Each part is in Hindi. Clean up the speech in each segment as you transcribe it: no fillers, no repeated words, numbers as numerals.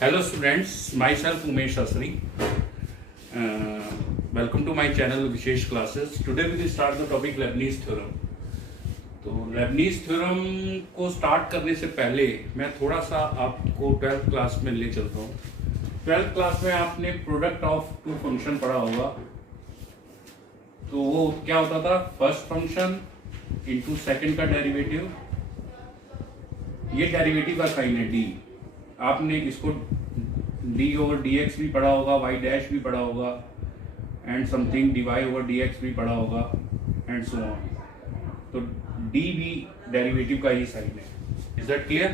Hello students, myself Umesh Asri. Welcome to my channel Vishesh Classes. Today we will start the topic Leibniz theorem. तो लेबनीज थ्योरम को स्टार्ट करने से पहले मैं थोड़ा सा आपको 12th क्लास में ले चलता हूँ। 12th क्लास में आपने प्रोडक्ट ऑफ टू फंक्शन पढ़ा होगा। तो वो क्या होता था, फर्स्ट फंक्शन इंटू सेकेंड का डेरिवेटिव, ये डेरिवेटिव का साइन है डी। आपने इसको डी ओवर डी एक्स भी पढ़ा होगा, वाई डैश भी पढ़ा होगा, and something d y over d x भी पढ़ा होगा, एंड सो ऑन। तो डी भी डेरिवेटिव का ही साइन है। Is that clear?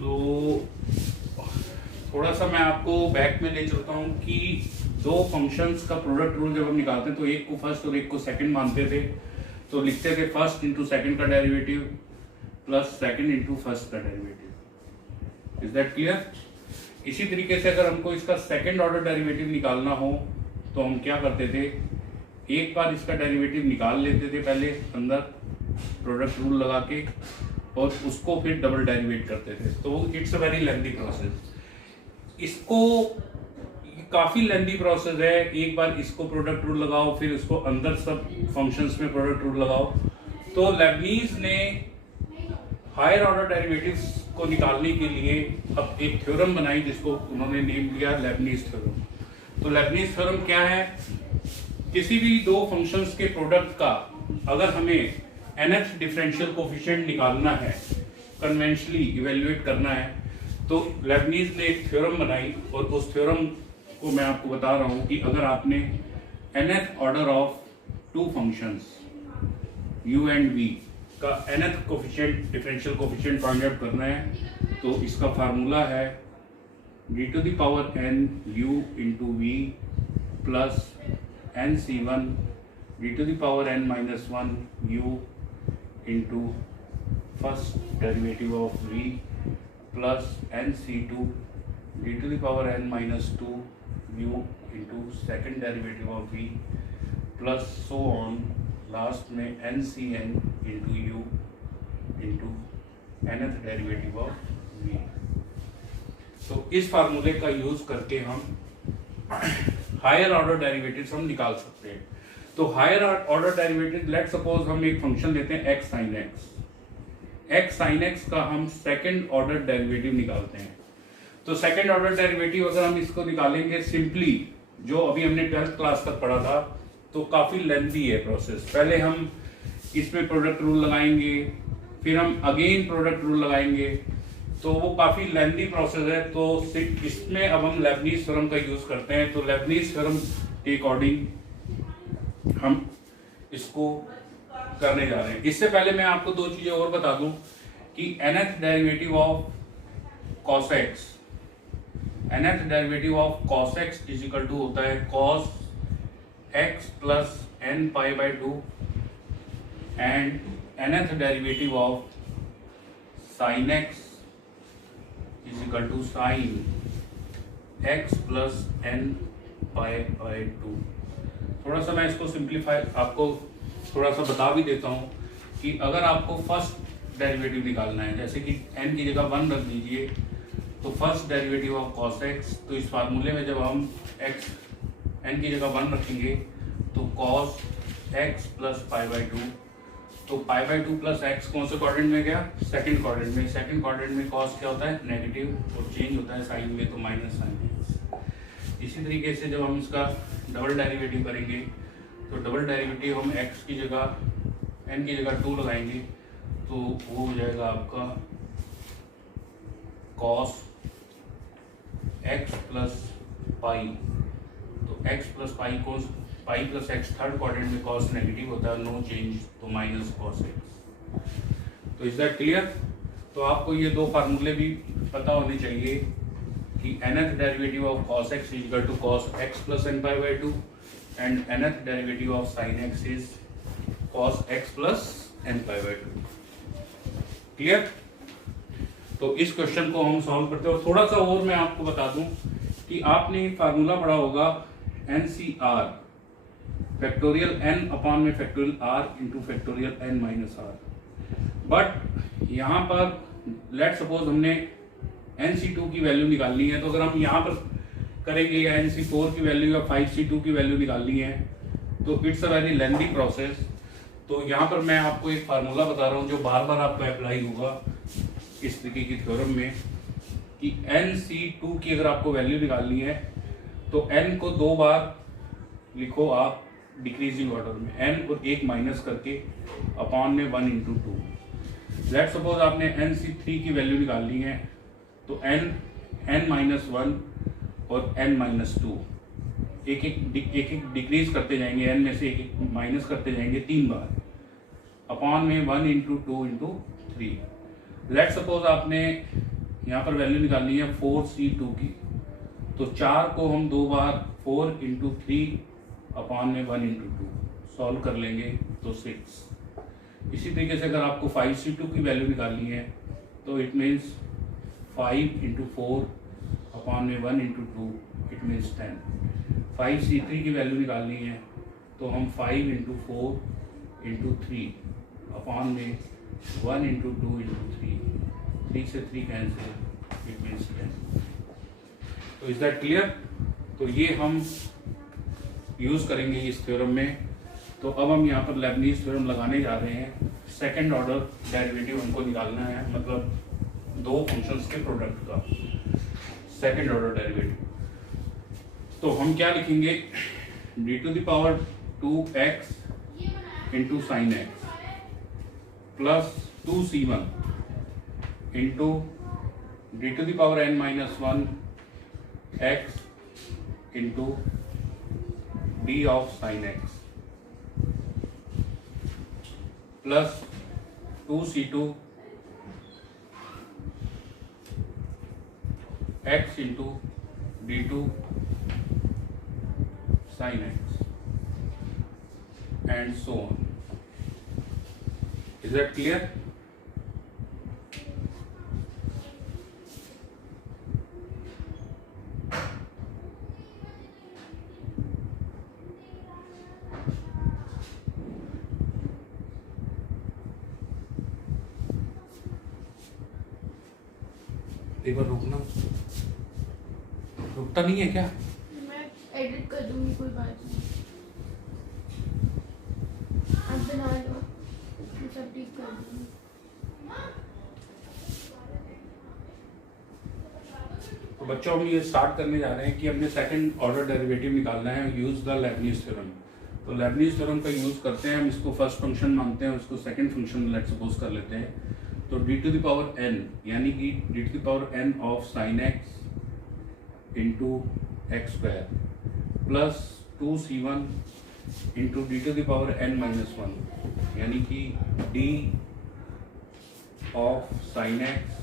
तो थोड़ा सा मैं आपको बैक में ले चलता हूँ कि दो फंक्शंस का प्रोडक्ट रूल जब हम निकालते हैं तो एक को फर्स्ट और एक को सेकंड मानते थे। तो लिखते थे फर्स्ट इंटू सेकंड का derivative plus second into first का डेरिवेटिव। Is that clear? इसी तरीके से अगर हमको इसका सेकंड ऑर्डर डेरिवेटिव निकालना हो तो हम क्या करते थे, एक बार इसका डेरिवेटिव निकाल लेते थे पहले अंदर प्रोडक्ट रूल लगा के, और उसको फिर डबल डेरिवेट करते थे। तो it's a very lengthy process. इसको काफी लेंथी प्रोसेस है। एक बार इसको प्रोडक्ट रूल लगाओ, फिर उसको अंदर सब फंक्शंस में प्रोडक्ट रूल लगाओ। तो लेबनीज ने हायर ऑर्डर डेरिवेटिव्स को निकालने के लिए अब एक थ्योरम बनाई जिसको उन्होंने नेम दिया लेबनीज थ्योरम। तो लेबनीज थ्योरम क्या है? किसी भी दो फंक्शंस के प्रोडक्ट का अगर हमें nth डिफरेंशियल कोफिशिएंट निकालना है, कन्वेंशनली इवेल्युएट करना है, तो लेबनीज ने एक थ्योरम बनाई। और उस थ्योरम को मैं आपको बता रहा हूं कि अगर आपने nth order of two functions u and v का nth coefficient differential coefficient find out करना है तो इसका फार्मूला है d to the power n u into v plus nc1 d to the power n minus 1 u into first derivative of v plus nc2 d to the power n minus 2 u into second derivative of v plus so on last में ncn into u into nth derivative of v। तो इस फार्मूले का यूज करके हम हायर ऑर्डर डेरिवेटिव्स हम निकाल सकते हैं। तो higher order derivative, let suppose हम एक फंक्शन लेते हैं x sin x। x sin x का हम सेकंड ऑर्डर डेरिवेटिव निकालते हैं। तो सेकंड ऑर्डर डेरिवेटिव अगर हम इसको निकालेंगे सिंपली, जो अभी हमने 12th क्लास तक पढ़ा था, तो काफी लेंथी है प्रोसेस। पहले हम इसमें प्रोडक्ट रूल लगाएंगे, फिर हम अगेन प्रोडक्ट रूल लगाएंगे, तो वो काफी लेंथी प्रोसेस है। तो इसमें अब हम लेबनीज थ्योरम का यूज करते हैं। तो लेबनीज थ्योरम के अकॉर्डिंग हम इसको करने जा रहे हैं। इससे पहले मैं आपको दो चीजें और बता दूं कि nth derivative of cos x, nth derivative of cos x is equal to होता है cos x plus n pi by 2 and nth derivative of sin x is equal to sine x plus n pi by 2। थोड़ा सा मैं इसको सिंप्लीफाई आपको थोड़ा सा बता भी देता हूँ कि अगर आपको फर्स्ट डेरिवेटिव निकालना है, जैसे कि n की जगह 1 रख दीजिए, तो first derivative of cos x, तो इस फार्मूले में जब हम x n की जगह 1 रखेंगे तो cos x plus pi by 2, तो पाई बाई 2 प्लस एक्स कौन से क्वाड्रेंट में गया? सेकंड क्वाड्रेंट में। सेकंड क्वाड्रेंट में कॉस क्या होता है? नेगेटिव, और चेंज होता है साइन में, तो माइनस साइन एक्स। इसी तरीके से जब हम इसका डबल डेरिवेटिव करेंगे तो डबल डेरिवेटिव हम एक्स की जगह एन की जगह 2 लगाएंगे तो वो हो जाएगा आपका कॉस एक्स प्लस पाई। तो x plus pi cos, pi plus x third quadrant में कॉस नेगेटिव होता है, नो चेंज, तो माइनस कॉस एक्स। तो इज दैट क्लियर? तो आपको ये दो फार्मूले भी पता होने चाहिए कि nth derivative of cos x is equal to cos x plus n pi by 2 and nth derivative of sin x is cos x plus n pi by 2। Clear? तो इस क्वेश्चन को हम सॉल्व करते हैं। और थोड़ा सा और मैं आपको बता दूं कि आपने फार्मूला पढ़ा होगा NCR, फैक्टोरियल n अपॉन में factorial r into factorial n minus r। But यहाँ पर लेट सपोज हमने NC2 की वैल्यू निकालनी है। तो अगर हम यहाँ पर करेंगे या NC4 की वैल्यू या 5C2 की वैल्यू निकालनी है तो it's a very lengthy process. तो यहाँ पर मैं आपको एक फार्मूला बता रहा हूँ जो बार बार आपको अप्लाई होगा इस तरीके की थ्योरम में कि NC2 की अगर आपको वैल्यू निकालनी है तो N को 2 बार लिखो आप डिक्रीजिंग ऑर्डर में, N और 1 माइनस करके अपॉन में 1 इंटू 2। लेट सपोज आपने NC3 की वैल्यू निकालनी है तो N माइनस 1 और N माइनस 2 एक एक डिक्रीज करते जाएंगे, N में से एक एक माइनस करते जाएंगे 3 बार, अपॉन में 1 इंटू 2 इंटू 3। लेट सपोज आपने यहाँ पर वैल्यू निकालनी है 4C2 की, तो 4 को हम 2 बार 4 इंटू 3 अपॉन में 1 इंटू 2 सॉल्व कर लेंगे तो 6। इसी तरीके से अगर आपको 5C2 की वैल्यू निकालनी है तो इट मीन्स 5 इंटू 4 अपॉन में 1 इंटू 2 इट मीन्स 10। 5C3 की वैल्यू निकालनी है तो हम 5 इंटू 4 इंटू 3 अपॉन में 1 इंटू 2 इंटू 3 से 3 कैंसिल इट मीन्स 10। तो इज दैट क्लियर? तो ये हम यूज करेंगे इस थ्योरम में। तो अब हम यहाँ पर लेबनीज थ्योरम लगाने जा रहे हैं। सेकंड ऑर्डर डेरिवेटिव हमको निकालना है, मतलब 2 फंक्शंस के प्रोडक्ट का सेकंड ऑर्डर डेरिवेटिव। तो हम क्या लिखेंगे, d to the power 2x into sine x plus 2c1 into d to the power n minus 1 x into d of sine x plus 2c2 x into d2 sin x and so on. Is that clear? एक बार रुकना, रुकता नहीं है क्या? मैं एडिट कर दूंगी, कोई बात नहीं। आप बना लो, मैं सब ठीक कर दूंगी। तो बच्चों हम ये स्टार्ट करने जा रहे हैं कि हमने सेकंड ऑर्डर डेरिवेटिव निकालना है, यूज द लेबनीज थ्योरम। तो लेबनीज थ्योरम का यूज करते हैं, हम इसको फर्स्ट फंक्शन मानते हैं, उसको सेकंड फंक्शन लेट सपोज कर लेते हैं। तो d to the power n यानी कि D to the power n of sine x into x square plus 2c1 into d to the power n minus 1 यानी कि d of sine x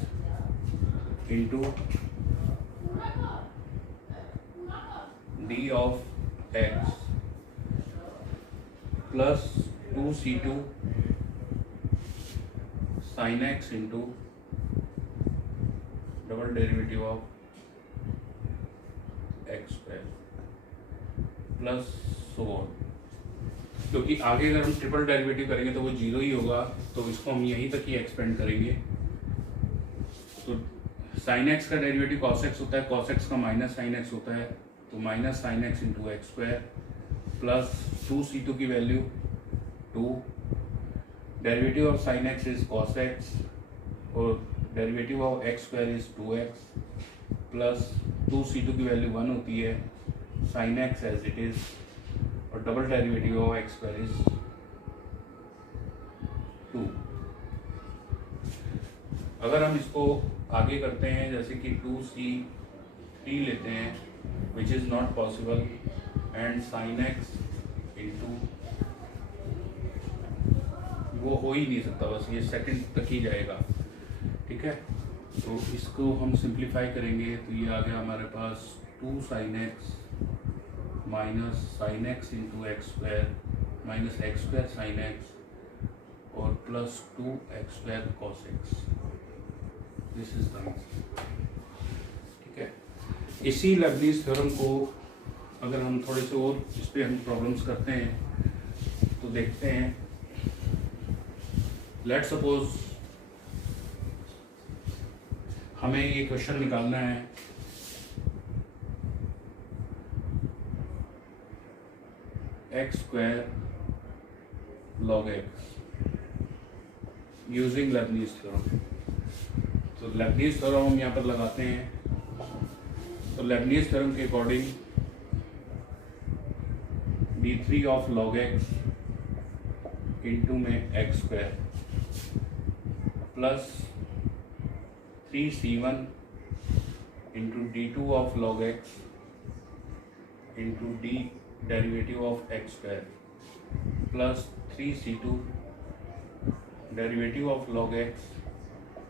into d of x plus 2c2 sin x into double derivative of x square plus so on. क्योंकि आगे अगर हम ट्रिपल डेरिवेटिव करेंगे तो वो 0 ही होगा, तो इसको हम यहीं तक ही एक्सपेंड करेंगे। तो sin x का डेरिवेटिव cos x होता है, cos x का माइनस sin x होता है, तो minus sin x into x square plus 2c2 की value 2, derivative of sin x is cos x और derivative of x square is 2x plus 2c2 की वैल्यू 1 होती है, sin x as it is, और double derivative of x square is 2। अगर हम इसको आगे करते हैं जैसे कि 2c3 लेते हैं which is not possible and sin x into, वो हो ही नहीं सकता, बस ये सेकंड तक ही जाएगा, ठीक है। तो इसको हम सिंप्लीफाई करेंगे तो ये आ गया हमारे पास 2 sin x minus sin x into x square minus x square sin x और plus 2x square cos x। This is the answer, ठीक है। इसी लेबनीज थ्योरम को अगर हम थोड़े से और इस पर हम प्रॉब्लम्स करते हैं तो देखते हैं। लेट सपोज हमें ये क्वेश्चन निकालना है x square log x using Leibniz theorem. तो लेबनीज थ्योरम हम यहाँ पर लगाते हैं। तो लेबनीज थ्योरम के according d3 of log x into में x square plus 3c1 into d2 of log x into d derivative of x square plus 3c2 derivative of log x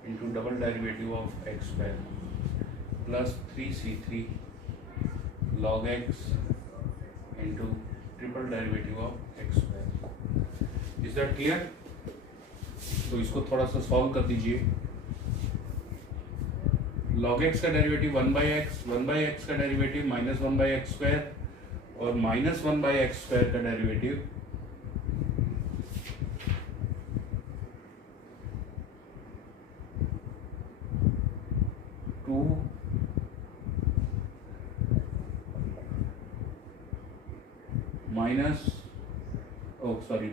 into double derivative of x square plus 3c3 log x into triple derivative of x square. Is that clear? तो इसको थोड़ा सा सॉल्व कर दीजिए। लॉग एक्स का डेरिवेटिव 1/x, 1/x का डेरिवेटिव -1/x स्क्वायर और -1/x स्क्वायर का डेरिवेटिव टू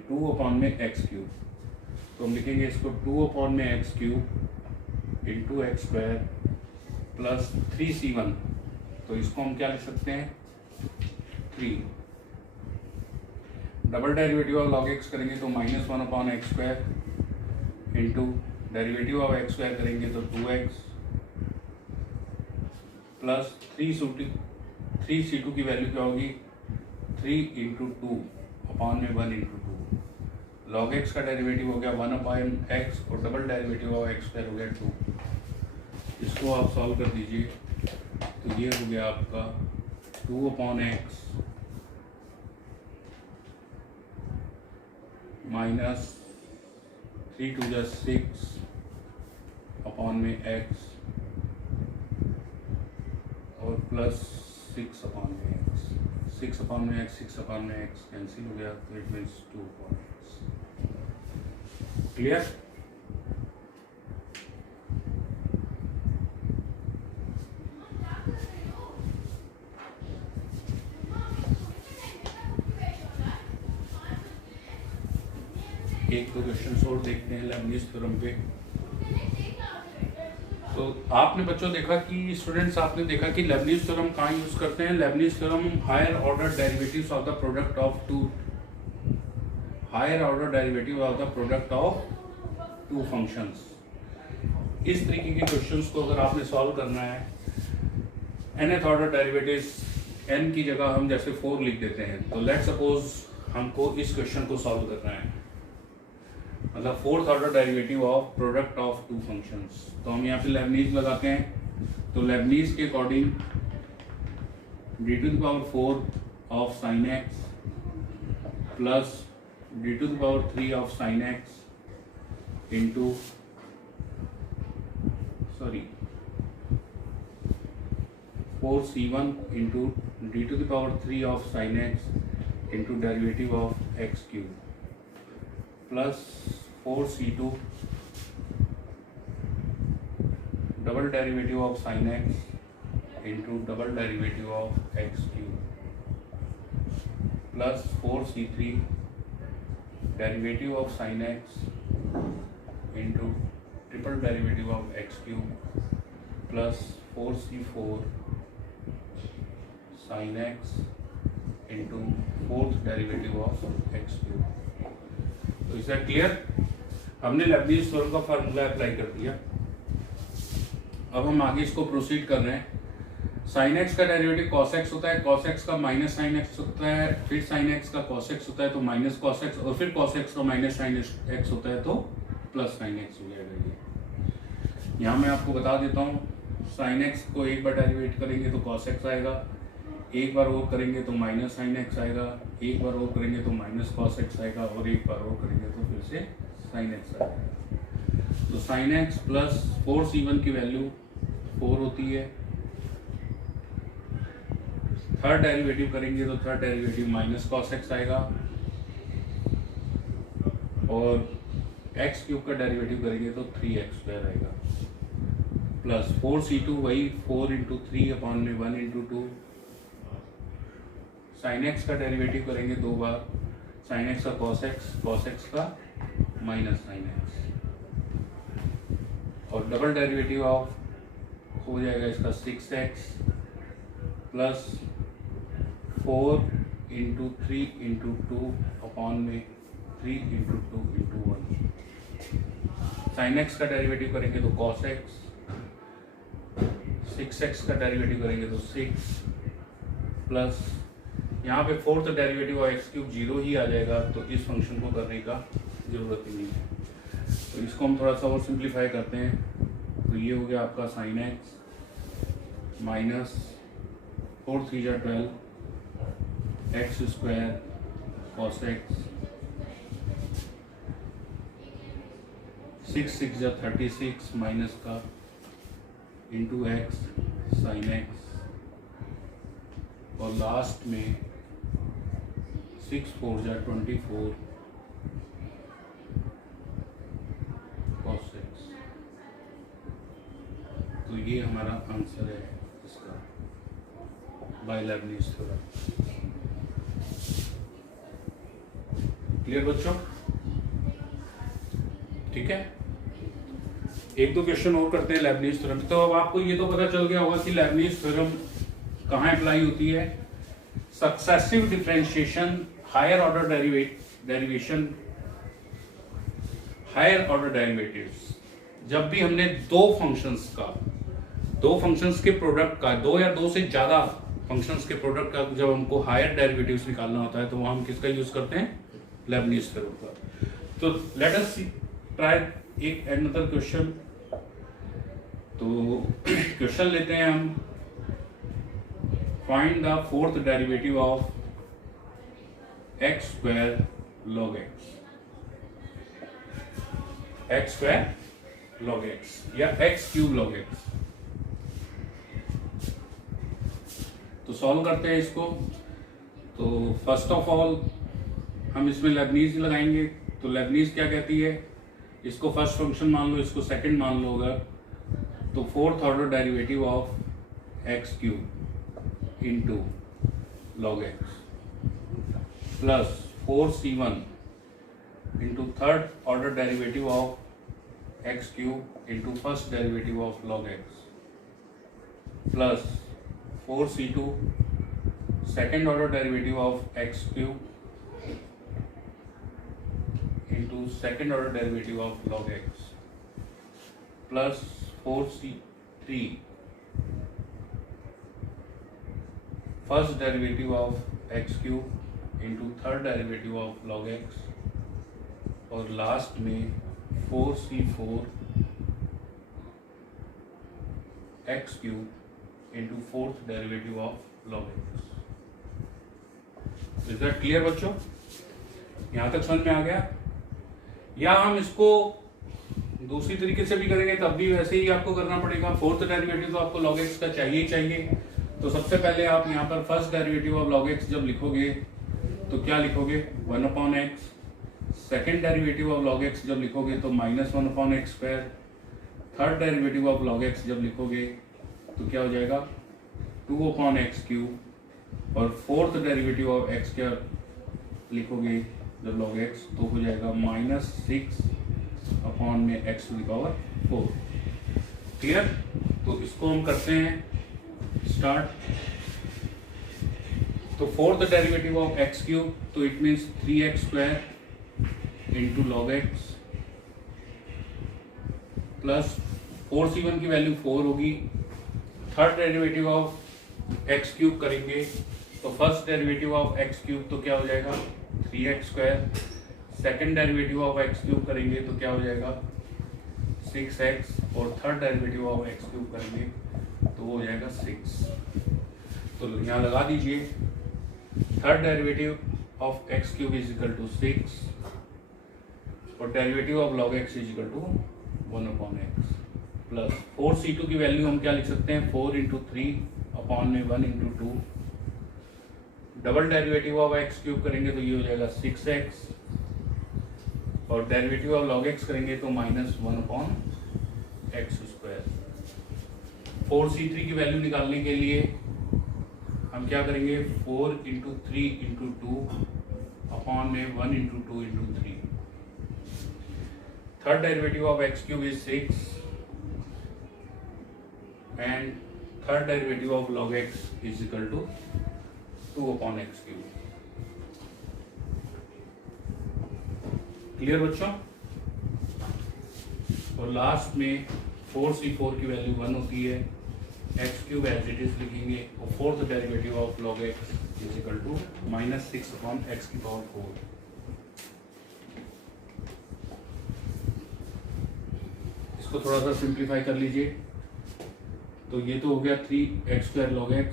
टू अपॉन में एक्स क्यूब। तो हम लिखेंगे इसको 2 अपॉन में x cube into x square plus 3c1। तो इसको हम क्या लिख सकते हैं 3। Double derivative of log x करेंगे तो -1 upon x square into derivative of x square करेंगे तो 2x प्लस 3c2 की वैल्यू क्या होगी 3 इंटू 2 अपॉन में 1 इंटू 2। लॉग एक्स का डेरिवेटिव हो गया 1 अपॉन एक्स और double derivative of x square हो गया 2। इसको आप सॉल्व कर दीजिए तो ये हो गया आपका 2 अपॉन एक्स माइनस 3 2 जा 6 अपॉन में एक्स और प्लस 6 अपॉन में एक्स। 6 अपॉन में एक्स 6 अपॉन में एक्स कैंसिल हो गया तो it means 2 upon x. Clear? एक दो क्वेश्चन और देखते हैं लेबनीज थ्योरम पे। तो आपने बच्चों देखा कि स्टूडेंट्स आपने देखा कि लेबनीज थ्योरम कहाँ यूज करते हैं। Leibniz theorem higher order derivatives of the product of two functions. इस तरीके के क्वेश्चंस को अगर आपने सॉल्व करना है nth ऑर्डर डेरिवेटिव्स n की जगह हम जैसे 4 लिख देते हैं। तो लेट सपोज हमको इस क्वेश्चन को सॉल्व करना है, मतलब 4th order derivative of product of two functions. तो हम यहाँ पे लेबनीज लगाते हैं। तो लेबनीज के according d⁴ of sine x plus d⁻³ of sine x into 4c1 into d⁻³ of sine x into derivative of x cube plus 4c2 double derivative of sine x into double derivative of x cube plus 4c3 derivative of sine x into triple derivative of x cube plus 4c4 sign x into 4th derivative of x cube. तो इज दैट क्लियर? हमने लेबनीज थ्योरम का फार्मूला अप्लाई कर दिया। अब हम आगे इसको प्रोसीड कर रहे हैं। साइन एक्स का डेरिवेटिव कॉस एक्स होता है, कॉस एक्स का माइनस साइन एक्स होता है, फिर साइन एक्स का कॉस एक्स होता है तो माइनस कॉस एक्स, और फिर कॉस एक्स का माइनस साइन एक्स होता है तो प्लस साइन एक्स हो जाएगा। ये यहाँ मैं आपको बता देता हूँ, साइन एक्स को एक बार डेरिवेट करेंगे तो कॉस एक्स आएगा, एक बार और करेंगे तो माइनस साइन एक्स आएगा, एक बार और करेंगे तो माइनस कॉस एक्स आएगा, और एक बार और करेंगे तो फिर से साइन एक्स आएगा। तो साइन एक्स प्लस 4c1 की वैल्यू 4 होती है। थर्ड डेरिवेटिव करेंगे तो third derivative minus cos x आएगा, और एक्स क्यूब का डेरिवेटिव करेंगे तो 3x² आएगा। प्लस 4c2 वही 4 इंटू 3 अपॉन में 1 इंटू 2 साइन एक्स का डेरिवेटिव करेंगे दो बार, साइन एक्स का कॉस एक्स का माइनस साइन एक्स, और डबल डेरिवेटिव ऑफ हो जाएगा इसका 6x plus 4 into 3 into 2 upon में 3 इंटू 2 इंटू 1। साइन एक्स का डेरिवेटिव करेंगे तो कॉस एक्स, 6x का डेरिवेटिव करेंगे तो 6 प्लस यहाँ पे fourth derivative of x cube 0 ही आ जाएगा, तो इस फंक्शन को करने का जरूरत ही नहीं है। तो इसको हम थोड़ा सा और सिंप्लीफाई करते हैं, तो ये हो गया आपका साइन एक्स माइनस 4 3 जा 12 एक्स स्क्वायर कॉस एक्स 6 6 जा 36 माइनस का इंटू एक्स साइन एक्स, और लास्ट में 6 4 जा 24 cos x। तो ये हमारा आंसर है इसका बाय लेबनीज़ थ्योरम। क्लियर बच्चों? ठीक है, एक दो क्वेश्चन और करते हैं लेबनीज़ थ्योरम। तो अब आपको ये तो पता चल गया होगा कि लेबनीज़ थ्योरम कहाँ अप्लाई होती है। Successive differentiation, higher order derivation, higher order derivatives, जब भी हमने दो फंक्शंस के प्रोडक्ट का, दो या दो से ज्यादा फंक्शंस के प्रोडक्ट का जब हमको हायर डेरिवेटिव्स निकालना होता है तो वहां हम किसका यूज करते हैं? लेबनीज़ थ्योरम का। तो लेट अस ट्राई एक अनदर क्वेश्चन। तो क्वेश्चन लेते हैं हम, find the fourth derivative of x square log x या एक्स क्यूब लॉग एक्स। तो सॉल्व करते हैं इसको। तो फर्स्ट ऑफ ऑल हम इसमें लेबनीज़ लगाएंगे। तो लेबनीज़ क्या कहती है, इसको फर्स्ट फंक्शन मान लो, इसको सेकंड मान लो अगर, तो fourth order derivative of x cube into log x plus 4c1 into third order derivative of x cube into first derivative of log x plus 4c2 second order derivative of x cube into second order derivative of log x plus 4c3 first derivative of x cube into third derivative of log x, और लास्ट में 4c4 x cube into fourth derivative of log x. Is that clear बच्चों? यहां तक समझ में आ गया? या हम इसको दूसरी तरीके से भी करेंगे तब भी वैसे ही आपको करना पड़ेगा। फोर्थ डेरिवेटिव तो आपको log x का चाहिए ही चाहिए। तो सबसे पहले आप यहाँ पर first derivative of log x जब लिखोगे तो क्या लिखोगे? 1/x। Second derivative of log x जब लिखोगे तो -1/x square. Third derivative of log x जब लिखोगे तो क्या हो जाएगा? 2/x cube. और फोर्थ डेरिवेटिव ऑफ x क्या लिखोगे जब log x तो हो जाएगा -6/x⁴। क्लियर? तो इसको हम करते हैं स्टार्ट। तो fourth derivative of x cube, तो it means 3x square into log x plus 4c1 की वैल्यू 4 होगी। Third derivative of x cube करेंगे तो first derivative of x cube तो क्या हो जाएगा? 3x square. Second derivative of x cube करेंगे तो क्या हो जाएगा? 6x। और third derivative of x cube करेंगे तो वो हो जाएगा 6। तो यहाँ लगा दीजिए, third derivative of x cube is equal to 6 और derivative of log x is equal to 1/x plus 4c2 की वैल्यू हम क्या लिख सकते हैं? 4 इंटू 3 अपॉन में 1 into 2। Double derivative of x cube करेंगे तो ये हो जाएगा 6x और डेरिवेटिव ऑफ log x करेंगे तो -1/x स्क्वायर। 4c3 की वैल्यू निकालने के लिए हम क्या करेंगे, 4 इंटू 3 इंटू 2 अपॉन में 1 into 2 into 3. Third derivative of x cube is 6 and third derivative of log x is equal to 2 upon x cube. Clear बच्चों? और लास्ट में 4c4 की वैल्यू 1 होती है, x cube as it is लिखेंगे और fourth derivative of log x is equal to -6 upon x की पावर 4. इसको थोड़ा सा सिंप्लीफाई कर लीजिए. तो ये तो हो गया 3x² log x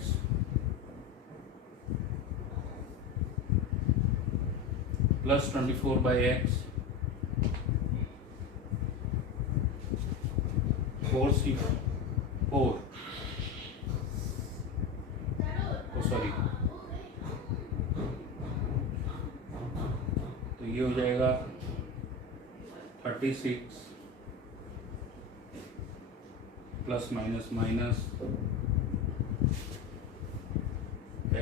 plus 24/x 4c4 sorry, तो ये हो जाएगा 36 प्लस माइनस माइनस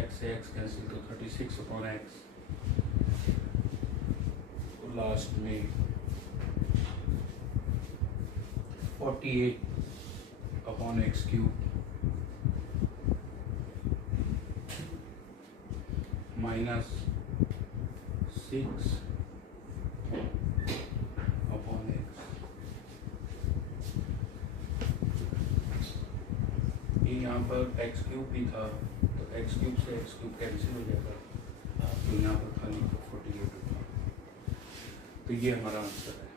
x से x कैंसिल तो 36 अपॉन x. तो लास्ट में 48 upon x cube minus 6 upon x. ये यहाँ पर एक्स क्यूब भी था तो एक्स क्यूब से एक्स क्यूब कैंसिल हो जाएगा, तो यहाँ पर खाली 48 होगा. तो ये हमारा आंसर है.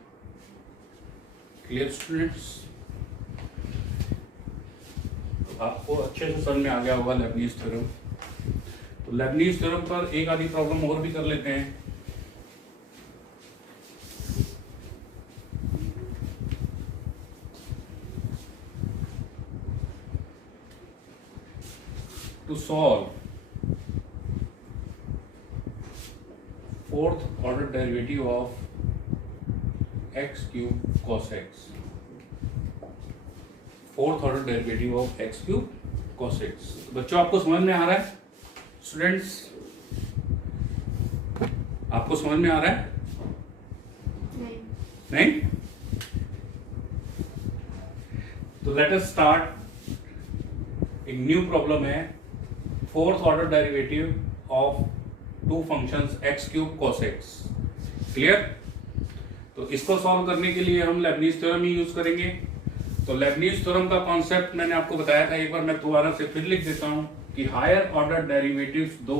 Clear students? तो आपको अच्छे से समझ में आ गया होगा लेबनीज थ्योरम. तो लेबनीज थ्योरम पर एक आधी प्रॉब्लम और भी कर लेते हैं. To solve fourth order derivative of x cube cos x. Fourth order derivative of x cube cos x. बच्चों आपको समझ में आ रहा है? स्टूडेंट्स आपको समझ में आ रहा है? नहीं? तो लेट अस स्टार्ट. एक न्यू प्रॉब्लम है. Fourth order derivative of two functions x cube cos x. Clear? तो इसको सॉल्व करने के लिए हम लेबनीज थ्योरम ही यूज करेंगे. तो लेबनीज थ्योरम का कॉन्सेप्ट मैंने आपको बताया था, एक बार मैं दोबारा से फिर लिख देता हूं कि हायर ऑर्डर डेरिवेटिव्स दो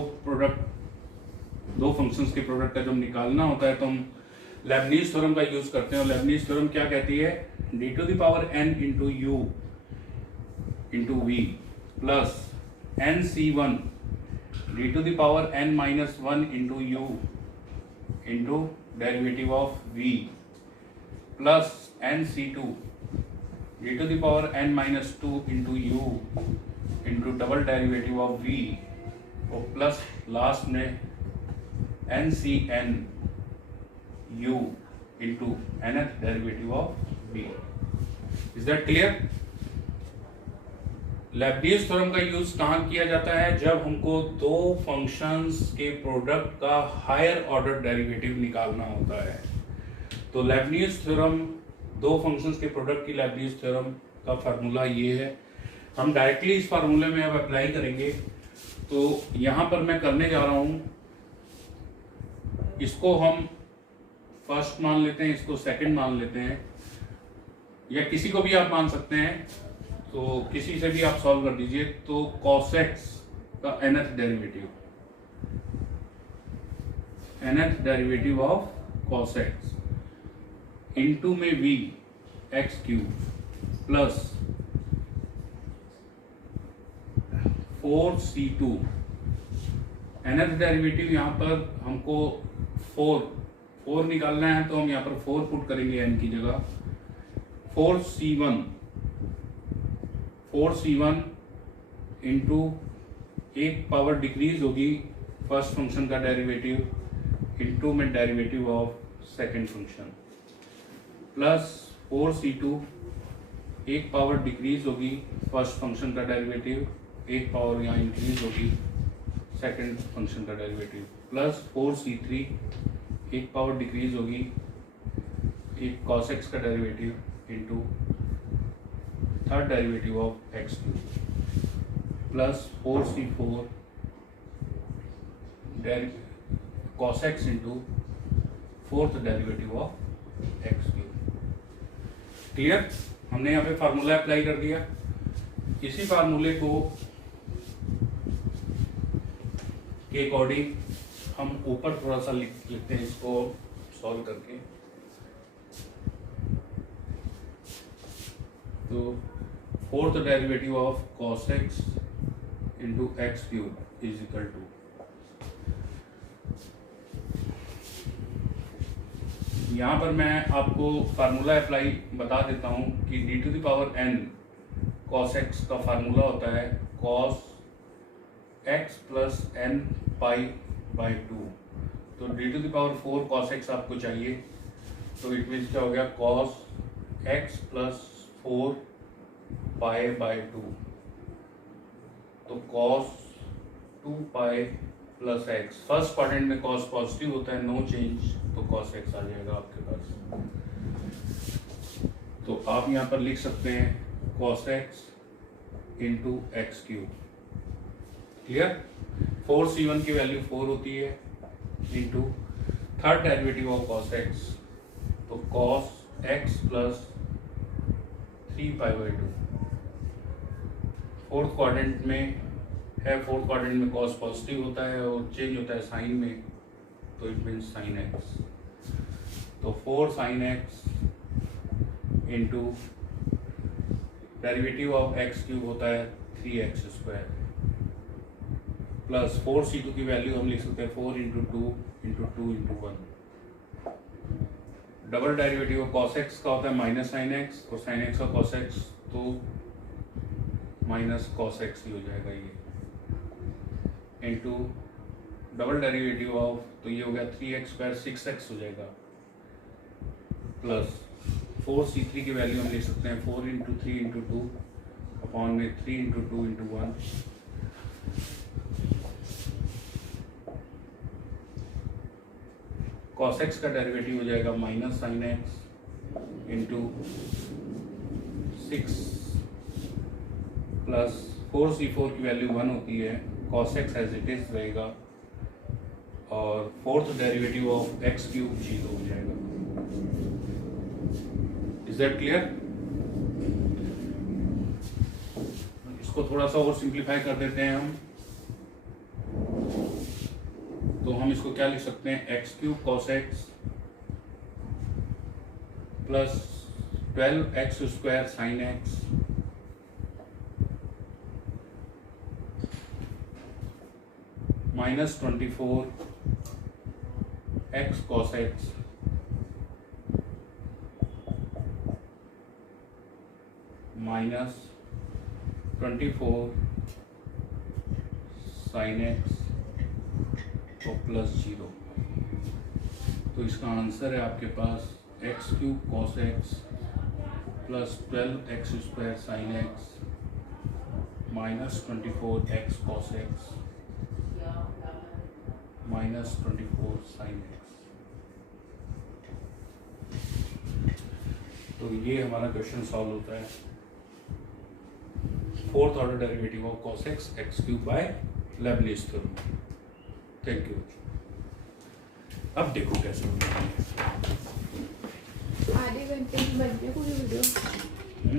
फंक्शंस के प्रोडक्ट का जब निकालना होता है तो हम लेबनीज थ्योरम का यूज करते हैं. और लेबनीज थ्योरम क्या कहती है? d⁻n into u into v plus nc1 d⁻n-1 into u into derivative of v plus nc2 d⁻n-2 into u into double derivative of v और प्लस लास्ट में ncn u into nth derivative of v. Is that clear? Lebanese theorem का यूज कहाँ किया जाता है? जब हमको दो फंक्शंस के प्रोडक्ट का हायर ऑर्डर डेरिवेटिव निकालना होता है. तो लेबनीज थ्योरम दो फंक्शंस के प्रोडक्ट की लेबनीज थ्योरम का फार्मूला ये है. हम डायरेक्टली इस फार्मूले में अब अप्लाई करेंगे. तो यहाँ पर मैं करने जा रहा हूँ, इसको हम फर्स्ट मान लेते हैं, इसको सेकंड मान लेते हैं, या किसी को भी आप मान सकते हैं. तो किसी से भी आप सॉल्व कर दीजिए. तो cos x का nth derivative of cos x into में v x cube plus 4c2. nth derivative यहाँ पर हमको 4 निकालना है तो हम यहाँ पर 4 पुट करेंगे n की जगह. 4c1 इंटू एक पावर डिक्रीज होगी फर्स्ट फंक्शन का डेरिवेटिव इंटू में derivative of second function plus 4c2 एक पावर डिक्रीज होगी फर्स्ट फंक्शन का डेरिवेटिव, एक पावर यहाँ इंक्रीज होगी सेकंड फंक्शन का डेरिवेटिव, प्लस 4c3 एक पावर डिक्रीज होगी एक cos x का derivative into third derivative of x cube, plus 4c4 cos x into fourth derivative of x cube. Clear? हमने यहाँ पे फार्मूला अप्लाई कर दिया। इसी फार्मूले को के अकॉर्डिंग हम ऊपर थोड़ा सा लिखते हैं इसको सॉल्व करके। तो fourth derivative of cos x into x cube is equal to, यहाँ पर मैं आपको फार्मूला अप्लाई बता देता हूँ कि D to the power n cos x का फार्मूला होता है cos x plus n pi by 2। तो d to the power 4 cos x आपको चाहिए, तो इट मीन्स क्या हो गया cos x plus 4 pi by 2। तो cos 2 pi plus x, first quadrant में cos पॉजिटिव होता है, नो चेंज, तो cos x आ जाएगा आपके पास। तो आप यहाँ पर लिख सकते हैं cos x into x cube. Clear? 4c1 की वैल्यू 4 होती है into third derivative of cos x, तो cos x plus 3 pi by 2। Fourth quadrant में है, फोर्थ क्वाड्रेंट में cos पॉजिटिव होता है और चेंज होता है साइन में, तो इट मीन्स साइन x। तो 4 sine x into derivative of x cube होता है 3x स्क्वायर, प्लस 4c2 की वैल्यू हम लिख सकते हैं 4 into 2 into 2 into 1। Double derivative of cos x का होता है माइनस साइन x, और साइन x का cos x, तो माइनस cos x ही हो जाएगा ये, इंटू डबल डेरिवेटिव ऑफ, तो ये हो गया 3x स्क्वायर 6x हो जाएगा, प्लस 4c3 की वैल्यू हम लिख सकते हैं 4 इंटू 3 इंटू 2 अपॉन में 3 इंटू 2 इंटू 1। cos x का डेरिवेटिव हो जाएगा minus sine x into 6 plus 4c4 की वैल्यू 1 होती है, cos x as it is रहेगा, और fourth derivative of x cube 0 हो जाएगा। Is that clear? इसको थोड़ा सा और सिंप्लीफाई कर देते हैं हम। तो हम इसको क्या लिख सकते हैं, x cube cos x plus 12x square sine x minus 24 x cos x minus 24 sine x और प्लस 0। तो इसका आंसर है आपके पास x cube cos x plus 12x square sine x minus 24x cos x minus 24 sine x। तो ये हमारा क्वेश्चन सॉल्व होता है, fourth order derivative of cos x x cube by Leibniz theorem. Thank you. अब देखो कैसे होता है। आधे घंटे में बन गया पूरी वीडियो।